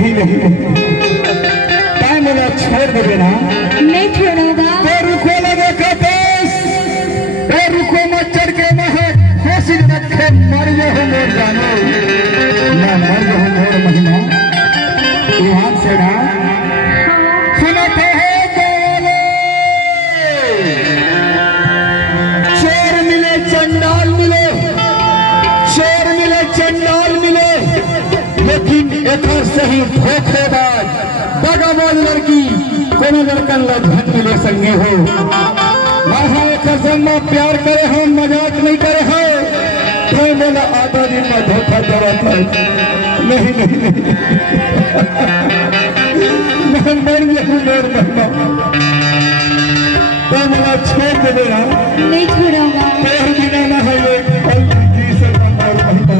नहीं मेरा छोड़ देवे ना, नहीं छोड़ूंगा। तो रुको ना देखो देश, तो रुको मत चढ़ के महे खुशी रखे मर जो हो मोर जानो ना मर जो हो मोर महीना यहाँ से ना सुनते है बोले चोर मिले चंडाल मिले, चोर मिले चंडाल मिले, लेकिन एक सही धोखेबाज दगाबाज लड़की कोनो लड़कन ला धन मिले संगे हो। वहाँ एक जन्मा प्यार करे हो, मजाक नहीं करे हो, तो मेरा आधा दिन में धोखा दवा था। नहीं नहीं मैं मर गया मेर महीना, तो मेरा छोड़ दे देना, नहीं छोड़ूंगा। बिना ना है ये कल जी से मर महीना